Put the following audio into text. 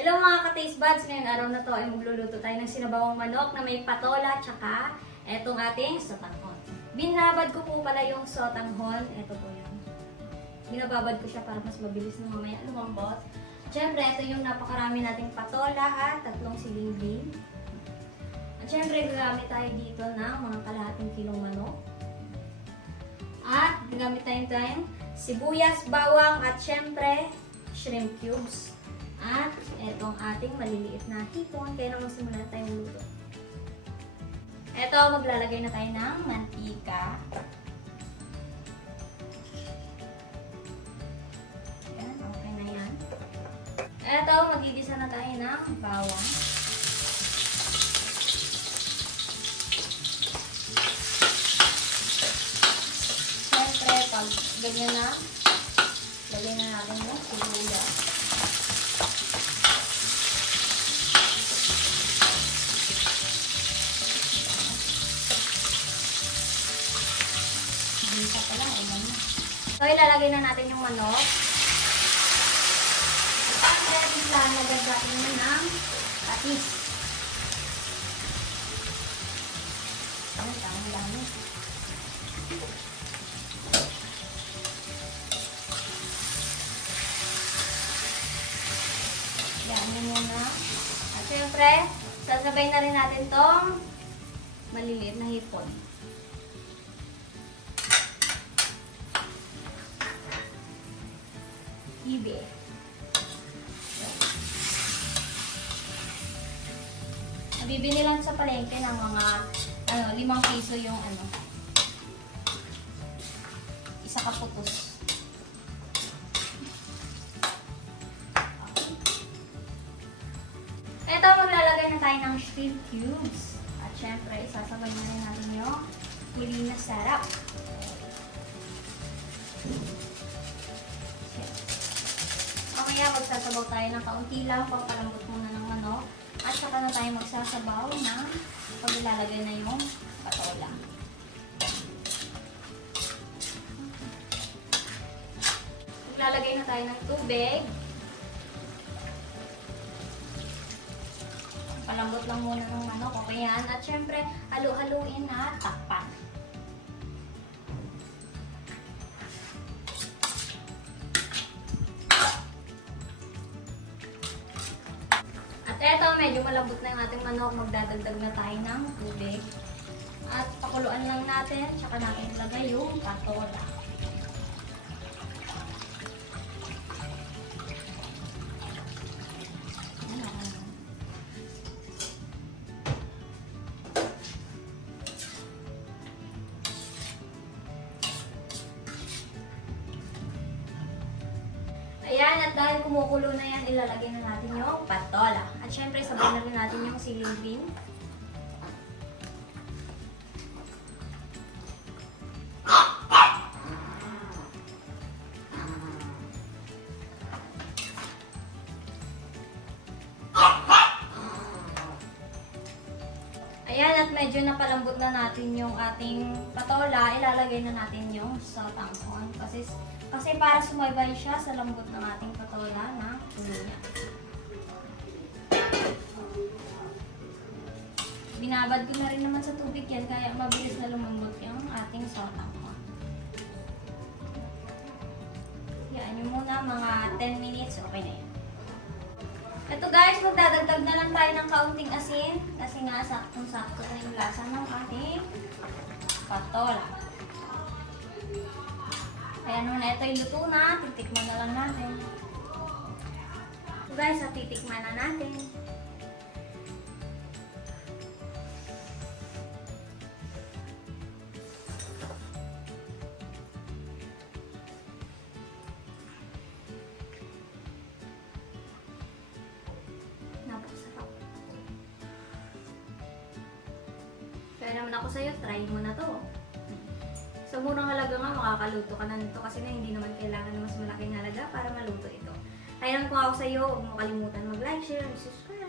Hello mga ka-taste buds! Ngayong araw na to ay magluluto tayo ng sinabawang manok na may patola tsaka etong ating sotanghon. Binabad ko po pala yung sotanghon. Ito po yun. Binababad ko siya para mas mabilis na mamaya lumambot. Siyempre, ito yung napakarami nating patola at 3 siling. At siyempre, gagamit tayo dito ng mga kalahating kilong manok. At gagamit tayo tayong sibuyas, bawang at siyempre, shrimp cubes. At etong ating maliliit na hipon, kaya naman simulan tayo luto. Eto, maglalagay na tayo ng mantika. Ayan, okay na yan. Eto, magigisa na tayo ng bawang. Siyempre, pag ganyan na, lagay na natin yung sibuyas. So, ilalagay na natin yung manok. At ilalagay natin naman ng patis. Ayan, dami-dami. Yan muna. At syempre, sasabay na rin natin tong maliliit na hipon. Ibe. Nabibili lang sa palengke ng mga 5 piso yung isa kaputos. Okay. Ito, maglalagay na tayo ng shrimp cubes. At syempre, isasabay na rin natin yung huli na sarap. Kaya magsasabaw tayo ng kaunti lang, papalambot muna ng manok. At saka na tayo magsasabaw ng pag-ilalagay na yung patola. Maglalagay na tayo ng tubig. Palambot lang muna ng manok. Okay yan. At syempre, halu-haluin na takpan. Eto, medyo malambot na yung ating manok. Magdadagdag na tayo ng tubig. At pakuluan lang natin, tsaka natin ilagay yung patola. Ayan, at dahil kumukulo na yan, ilalagay na natin yung patola. At syempre, sabay na rin natin yung siling green. Ayan, at medyo napalambot na natin yung ating patola, ilalagay na natin yung sotanghon. Kasi para sumaybay siya sa lambot ng ating patola na tulo niya. Binabad ko na rin naman sa tubig yan, kaya mabilis na lumambot yung ating sotanghon. Yan yung muna, mga 10 minutes, okay na yan. Ito guys, magdadagdag na lang tayo ng kaunting asin, kasi nga saktong-sakto na yung lasa ng ating patola. Kaya naman ito yung luto na, titikman na lang natin. So guys, titikman na natin. Napakasarap. Kaya naman ako sa'yo, try mo na to. Sa murang halaga nga, makakaluto ka na nito kasi na hindi naman kailangan na mas malaking halaga para maluto ito. Kaya lang kung ako sa iyo, huwag mo kalimutan mag-like, share, and subscribe.